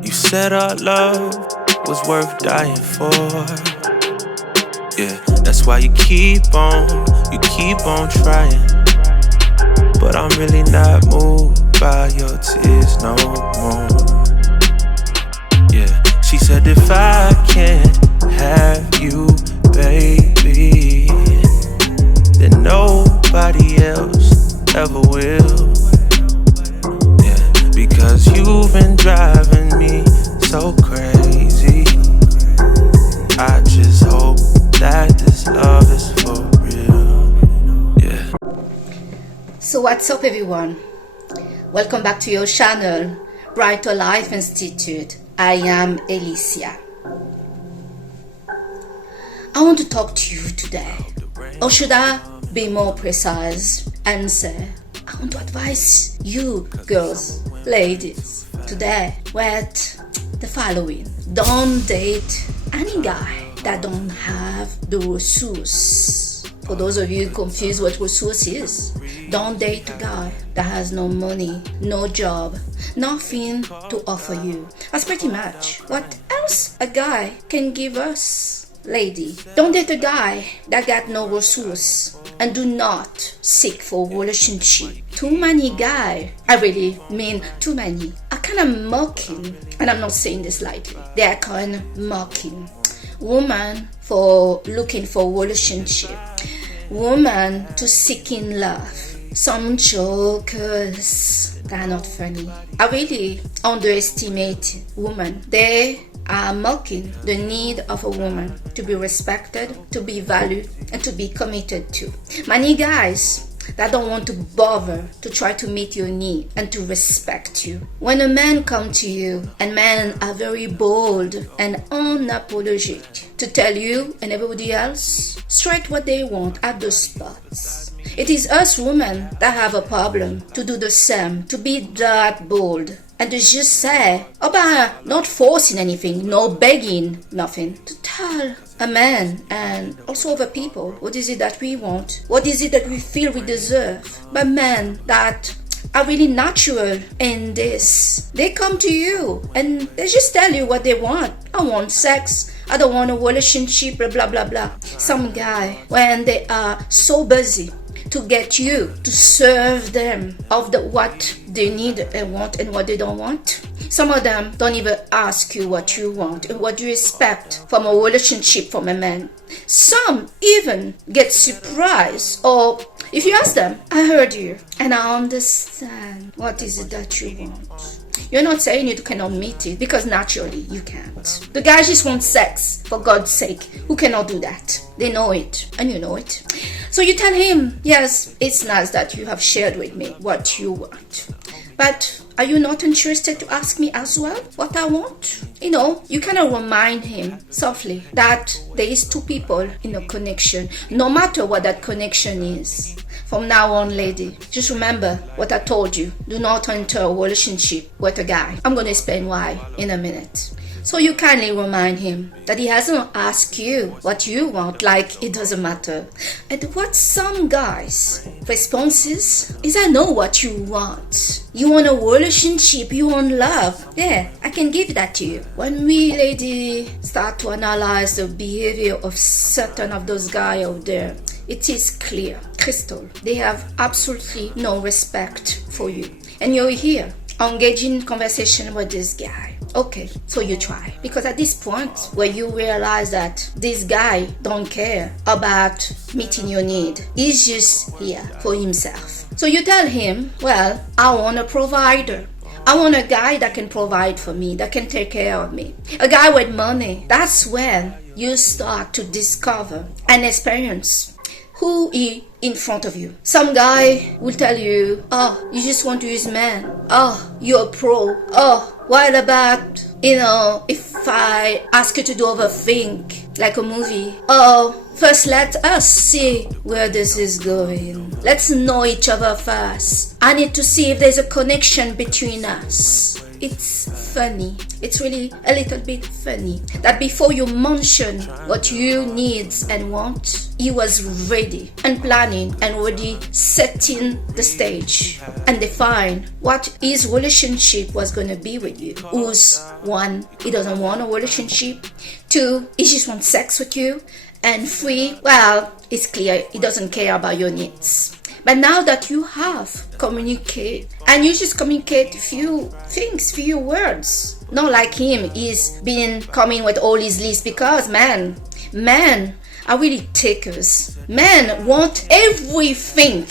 You said our love was worth dying for. Yeah, that's why you keep on trying. But I'm really not moved by your tears no more. Yeah, she said if I can't have you, baby, then nobody else ever will. Yeah, because you've been driving me so crazy. I just hope that this love is for real. Yeah. So what's up, everyone? Welcome back to your channel, Brighter Life Institute. I am Alicia. I want to talk to you today, or should I be more precise and say, I want to advise you girls, ladies, today with the following. Don't date any guy that don't have the resource. For those of you confused what resource is, don't date a guy that has no money, no job, nothing to offer you. That's pretty much what else a guy can give us. Lady, don't date a guy that got no resource, and do not seek for relationship. Too many guys, I really mean too many, are kind of mocking, and I'm not saying this lightly, they are kind of mocking woman for looking for relationship, woman to seeking love. Some jokers that are not funny. I really underestimate women. They are mocking the need of a woman to be respected, to be valued, and to be committed to. Many guys that don't want to bother to try to meet your need and to respect you. When a man comes to you, and men are very bold and unapologetic to tell you and everybody else straight what they want at the spots. It is us women that have a problem to do the same, to be that bold and to just say, not forcing anything, no begging, nothing, to tell a man and also other people what is it that we want, what is it that we feel we deserve. But men that are really natural in this, they come to you and they just tell you what they want. I want sex, I don't want a relationship, blah blah blah blah. Some guy, when they are so busy to get you to serve them of what they need and want and what they don't want. Some of them don't even ask you what you want and what you expect from a relationship from a man. Some even get surprised, or if you ask them, I heard you and I understand. What is it that you want? You're not saying you cannot meet it, because naturally you can't. The guys just want sex, for God's sake. Who cannot do that? They know it, and you know it. So you tell him, yes, it's nice that you have shared with me what you want, but are you not interested to ask me as well what I want? You know, you kind of remind him softly that there is two people in a connection, no matter what that connection is. From now on, lady, just remember what I told you. Do not enter a relationship with a guy. I'm going to explain why in a minute. So you kindly remind him that he hasn't asked you what you want, like it doesn't matter. And what some guys' responses is, I know what you want. You want a relationship, you want love. Yeah, I can give that to you. When we, lady, start to analyze the behavior of certain of those guys out there, it is clear, crystal. They have absolutely no respect for you. And you're here, engaging in conversation with this guy. Okay, so you try. Because at this point where you realize that this guy don't care about meeting your need, he's just here for himself. So you tell him, well, I want a provider. I want a guy that can provide for me, that can take care of me. A guy with money. That's when you start to discover and experience who is in front of you. Some guy will tell you, oh, you just want to use man. Oh, you're a pro. Oh, what about, if I ask you to do other thing, like a movie? Oh, first let us see where this is going. Let's know each other first. I need to see if there's a connection between us. It's funny. it's really a little bit funny that before you mention what you need and want, he was ready and planning and already setting the stage and define what his relationship was going to be with you. Who's one, he doesn't want a relationship. Two, he just wants sex with you. And three, well, it's clear he doesn't care about your needs. But now that you have communicate, and you just communicate few things, few words, not like him, he's been coming with all his lists, because men are really takers. Men want everything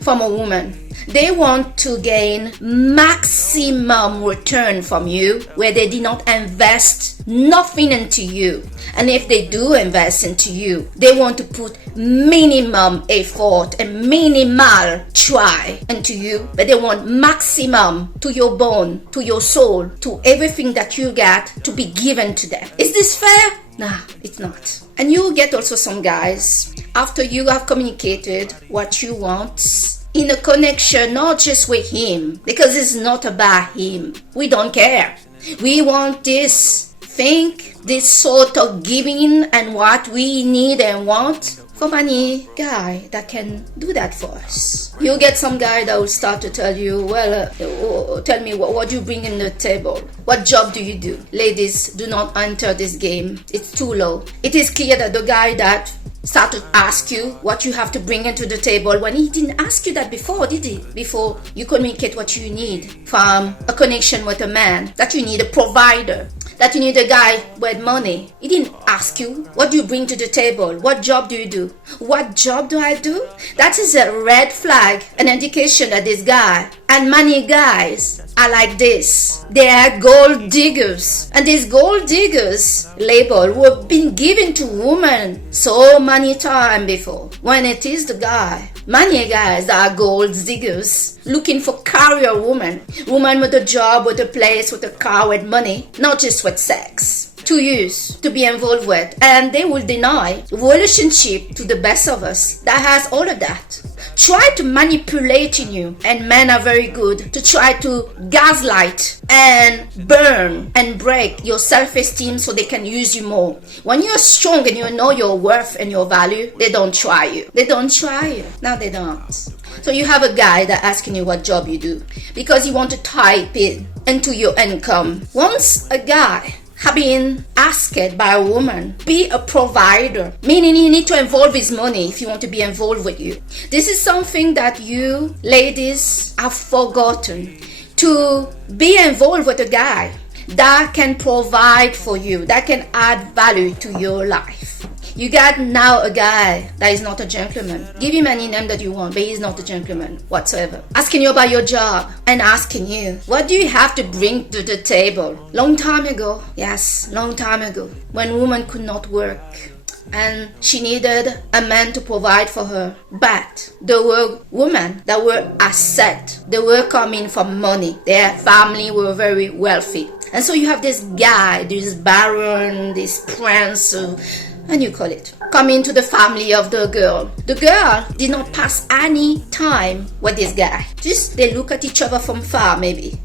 from a woman. They want to gain maximum return from you, where they did not invest nothing into you. And if they do invest into you, they want to put minimum effort and minimal try into you, but they want maximum to your bone, to your soul, to everything that you got to be given to them. Is this fair? Nah, it's not. And you get also some guys, after you have communicated what you want, in a connection, not just with him, because it's not about him. We don't care. We want this thing, this sort of giving and what we need and want from any guy that can do that for us. You get some guy that will start to tell you, well, tell me what you bring in the table. What job do you do? Ladies, do not enter this game. It's too low. It is clear that the guy that start to ask you what you have to bring into the table when he didn't ask you that before, did he? Before you communicate what you need from a connection with a man, that you need a provider, that you need a guy with money. He didn't ask you, what do you bring to the table? What job do you do? What job do I do? That is a red flag, an indication that this guy and many guys are like this. They are gold diggers. And these gold diggers label were been given to women so many times before. When it is the guy, many guys are gold diggers looking for career woman with a job, with a place, with a car, with money, not just with sex to use, to be involved with. And they will deny relationship to the best of us that has all of that. Try to manipulate in you, and men are very good to try to gaslight and burn and break your self-esteem so they can use you more. When you're strong and you know your worth and your value, they don't try you. They don't try you. No, they don't. So you have a guy that asking you what job you do because he want to type it into your income. Once a guy have been asked by a woman, be a provider, meaning he need to involve his money if you want to be involved with you. This is something that you ladies have forgotten, to be involved with a guy that can provide for you, that can add value to your life. You got now a guy that is not a gentleman. Give him any name that you want, but he's not a gentleman whatsoever. Asking you about your job and asking you, what do you have to bring to the table? Long time ago, yes, long time ago, when women could not work and she needed a man to provide for her. But there were women that were asset. They were coming from money. Their family were very wealthy. And so you have this guy, this baron, this prince, and you call it, come into the family of the girl. The girl did not pass any time with this guy. Just they look at each other from far, maybe.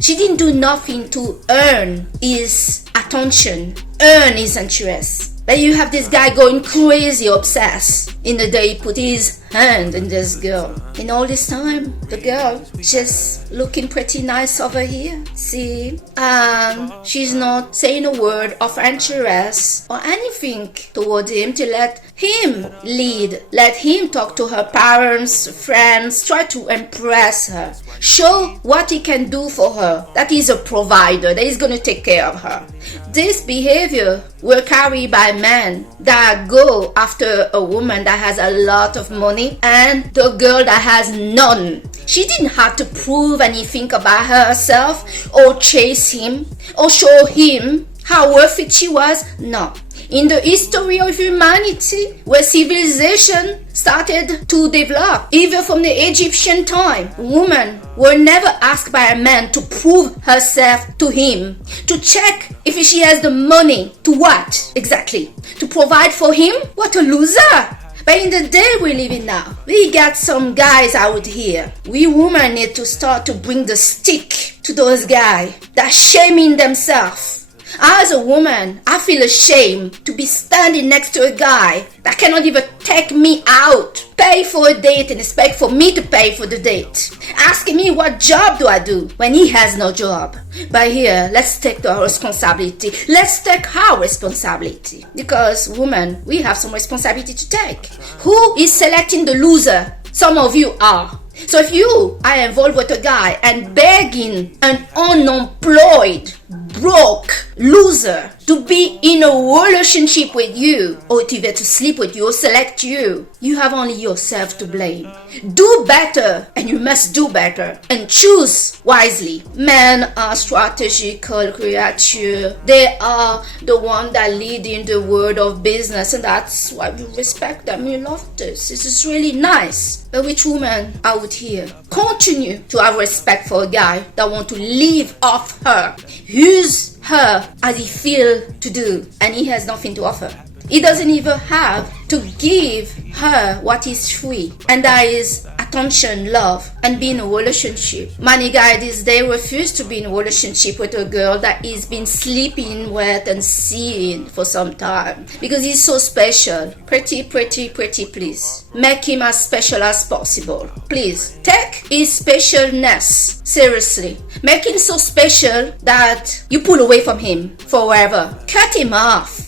She didn't do nothing to earn his attention, earn his interest. But you have this guy going crazy, obsessed. In the day he put his hand in this girl. In all this time, the girl just looking pretty nice over here. See? And she's not saying a word of interest or anything toward him to let him lead. Let him talk to her parents, friends, try to impress her. Show what he can do for her. That he's a provider, that he's going to take care of her. This behavior will carry by men that go after a woman that has a lot of money and the girl that has none. She didn't have to prove anything about herself or chase him or show him how worth it she was. No. In the history of humanity, where civilization started to develop, even from the Egyptian time, women were never asked by a man to prove herself to him, to check if she has the money to what exactly? To provide for him? What a loser! But in the day we live in now, we got some guys out here. We women need to start to bring the stick to those guys that shaming themselves. As a woman, I feel ashamed to be standing next to a guy that cannot even take me out, pay for a date and expect for me to pay for the date, asking me what job do I do when he has no job. But here, let's take our responsibility. Let's take our responsibility. Because women, we have some responsibility to take. Who is selecting the loser? Some of you are. So if you are involved with a guy and begging an unemployed, broke loser to be in a relationship with you, or even to sleep with you or select you, you have only yourself to blame. Do better, and you must do better, and choose wisely. Men are strategical creatures. They are the one that lead in the world of business, and that's why we respect them. We love this. This is really nice. But which woman out here continue to have respect for a guy that want to live off her, use her as he feel to do, and he has nothing to offer? He doesn't even have to give her what is free, and that is attention, love, and be in a relationship. Many guys these days refuse to be in a relationship with a girl that he's been sleeping with and seeing for some time because he's so special. Pretty, please. Make him as special as possible. Please, take his specialness seriously. Make him so special that you pull away from him forever. Cut him off.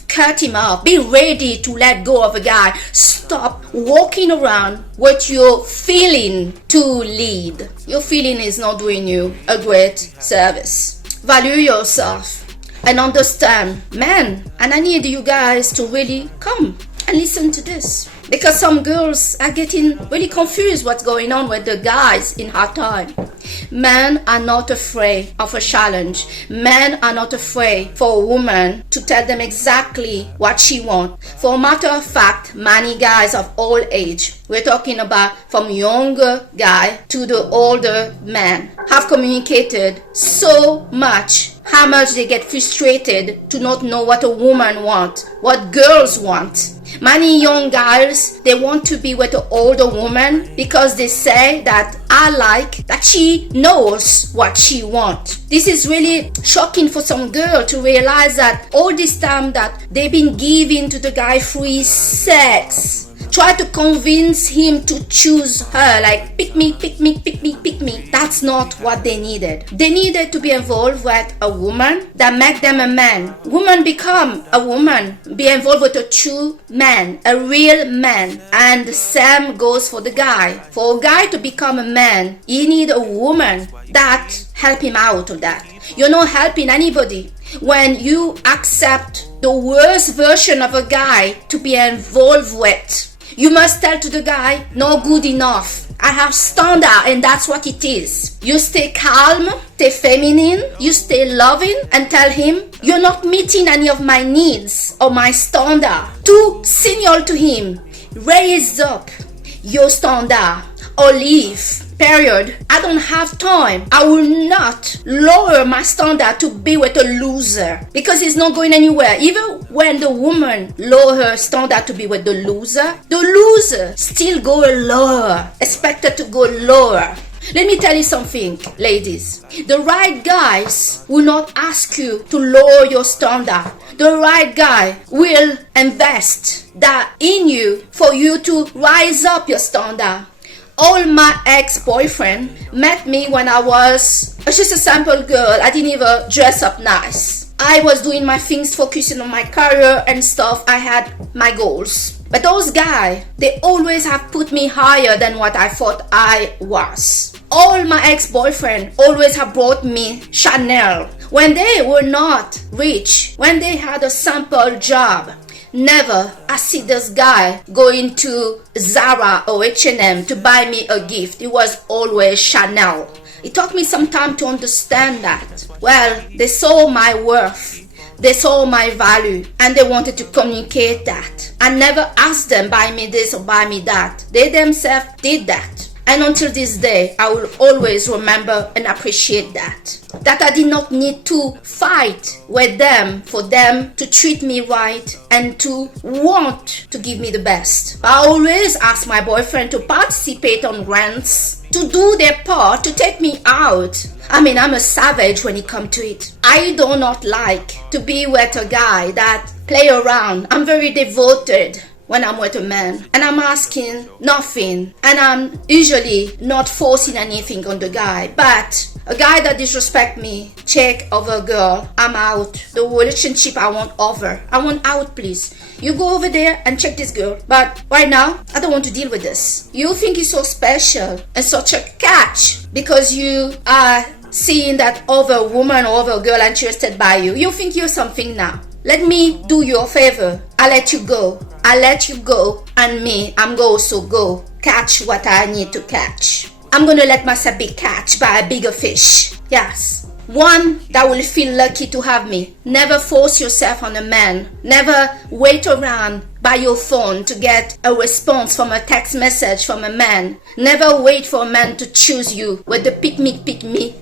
Be ready to let go of a guy. Stop walking around with your feeling to lead. Your feeling is not doing you a great service. Value yourself and understand, man, and I need you guys to really come and listen to this. Because some girls are getting really confused what's going on with the guys in our time. Men are not afraid of a challenge. Men are not afraid for a woman to tell them exactly what she wants. For a matter of fact, many guys of all age, we're talking about from younger guy to the older man, have communicated so much how much they get frustrated to not know what a woman wants, what girls want. Many young guys, they want to be with an older woman because they say that I like that she knows what she wants. This is really shocking for some girl to realize that all this time that they've been giving to the guy free sex, try to convince him to choose her, like pick me. That's not what they needed. They needed to be involved with a woman that make them a man. Woman become a woman, be involved with a true man, a real man. And the same goes for the guy. For a guy to become a man, he need a woman that help him out of that. You're not helping anybody when you accept the worst version of a guy to be involved with. You must tell to the guy, not good enough. I have standard, and that's what it is. You stay calm, stay feminine, you stay loving, and tell him, you're not meeting any of my needs or my standard. To signal to him, raise up your standard or leave. Period. I don't have time. I will not lower my standard to be with a loser because it's not going anywhere. Even when the woman lower her standard to be with the loser still go lower, expected to go lower. Let me tell you something, ladies. The right guys will not ask you to lower your standard. The right guy will invest that in you for you to rise up your standard. All my ex-boyfriend met me when I was just a simple girl. I didn't even dress up nice. I was doing my things, focusing on my career and stuff. I had my goals. But those guys, they always have put me higher than what I thought I was. All my ex-boyfriend always have brought me Chanel when they were not rich, when they had a simple job. Never I see this guy going to Zara or H&M to buy me a gift. It was always Chanel. It took me some time to understand that. Well, they saw my worth. They saw my value and they wanted to communicate that. I never asked them buy me this or buy me that. They themselves did that. And until this day, I will always remember and appreciate that. That I did not need to fight with them for them to treat me right and to want to give me the best. I always ask my boyfriend to participate on rants, to do their part, to take me out. I mean, I'm a savage when it comes to it. I do not like to be with a guy that play around. I'm very devoted when I'm with a man, and I'm asking nothing, and I'm usually not forcing anything on the guy. But a guy that disrespect me, check over a girl, I'm out. The relationship I want over. I want out, please. You go over there and check this girl. But right now, I don't want to deal with this. You think you're so special and such a catch because you are seeing that other woman or other girl interested by you. You think you're something now. Let me do you a favor. I'll let you go. I'll let you go, and me, I'm going to also go catch what I need to catch. I'm going to let myself be catched by a bigger fish. Yes. One that will feel lucky to have me. Never force yourself on a man. Never wait around by your phone to get a response from a text message from a man. Never wait for a man to choose you with the pick me.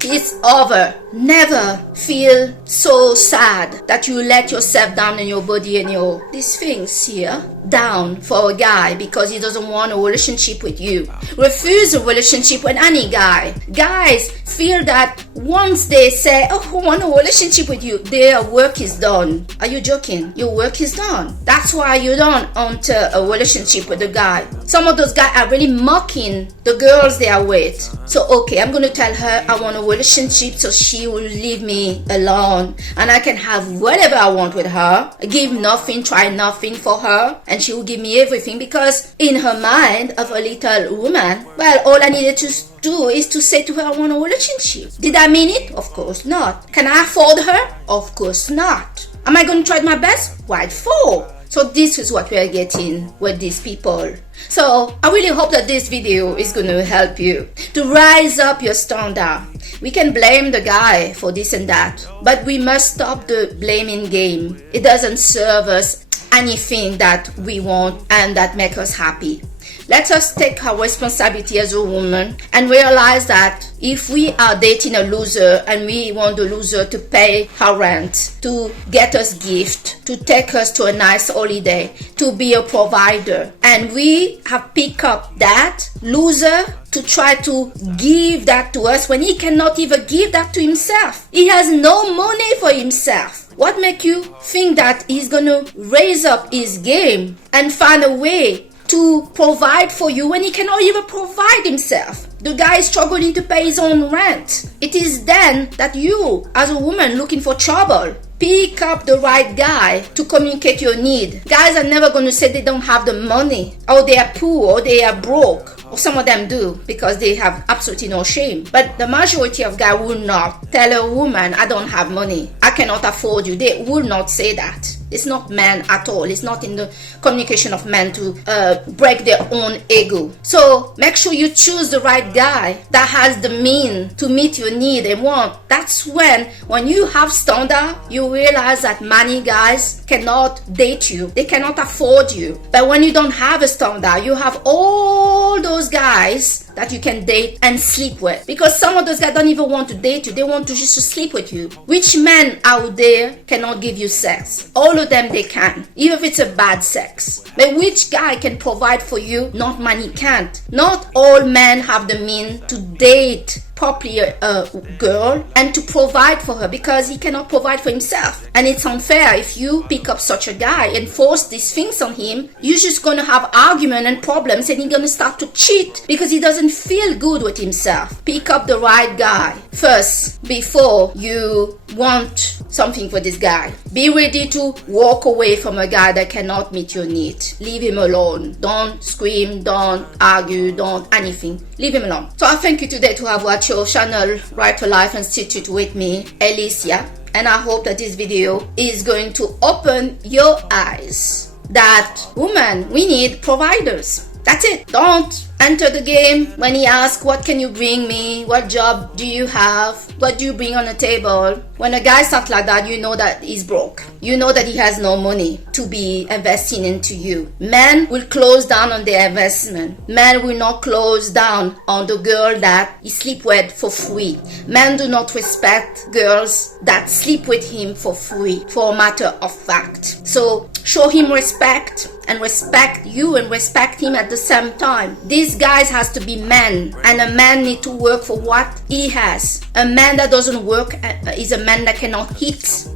It's over. Never feel so sad that you let yourself down in your body and your these things here down for a guy because he doesn't want a relationship with you. Refuse a relationship with any guy. Guys feel that once they say, oh, I want a relationship with you, their work is done. Are you joking? Your work is done. That's why you don't enter a relationship with a guy. Some of those guys are really mocking the girls they are with. So okay, I'm gonna tell her I want a relationship so she will leave me alone and I can have whatever I want with her. Give nothing, try nothing for her, and she will give me everything because in her mind of a little woman, well, all I needed to do is to say to her I want a relationship. Did I mean it? Of course not. Can I afford her? Of course not. Am I going to try my best? What for? So this is what we are getting with these people. So I really hope that this video is going to help you to rise up your standard. We can blame the guy for this and that, but we must stop the blaming game. It doesn't serve us anything that we want and that makes us happy. Let us take our responsibility as a woman and realize that if we are dating a loser and we want the loser to pay her rent, to get us gift, to take us to a nice holiday, to be a provider, and we have picked up that loser to try to give that to us when he cannot even give that to himself. He has no money for himself. What makes you think that he's gonna raise up his game and find a way to provide for you when he cannot even provide himself? The guy is struggling to pay his own rent. It is then that you, as a woman looking for trouble, pick up the right guy to communicate your need. Guys are never going to say they don't have the money, or they are poor, or they are broke. Or some of them do because they have absolutely no shame. But the majority of guys will not tell a woman, I don't have money, I cannot afford you. They will not say that. It's not men at all. It's not in the communication of men to break their own ego. So make sure you choose the right guy that has the means to meet your need and want. That's when you have standard, you realize that many guys cannot date you. They cannot afford you. But when you don't have a standard, you have all those guys that you can date and sleep with. Because some of those guys don't even want to date you. They want to just sleep with you. Which men out there cannot give you sex? All of them they can, even if it's a bad sex. But which guy can provide for you? Not many can't. Not all men have the means to date properly a girl and to provide for her because he cannot provide for himself. And it's unfair if you pick up such a guy and force these things on him. You're just going to have argument and problems, and he's going to start to cheat because he doesn't feel good with himself. Pick up the right guy first before you want something for this guy. Be ready to walk away from a guy that cannot meet your need. Leave him alone. Don't scream, don't argue, don't anything. Leave him alone. So I thank you today to have watched your channel Right to Life Institute with me, Alicia, and I hope that this video is going to open your eyes that women, we need providers. That's it. Don't enter the game when he asks, what can you bring me? What job do you have? What do you bring on the table? When a guy starts like that, you know that he's broke. You know that he has no money to be investing into you. Men will close down on their investment. Men will not close down on the girl that he sleep with for free. Men do not respect girls that sleep with him for free, for a matter of fact. So show him respect and respect you and respect him at the same time. These guys has to be men, and a man need to work for what he has. A man that doesn't work is a man that cannot hit.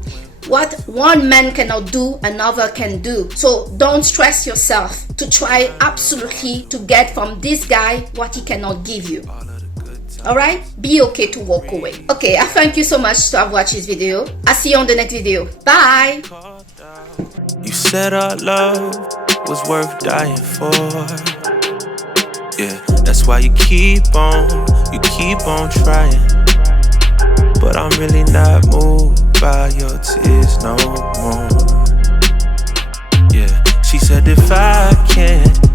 What one man cannot do, another can do. So don't stress yourself to try absolutely to get from this guy what he cannot give you. Alright? Be okay to walk away. Okay, I thank you so much to have watched this video. I'll see you on the next video. Bye! You said our love was worth dying for. Yeah, that's why you keep on trying. But I'm really not moved by your tears no more. Yeah, she said if I can't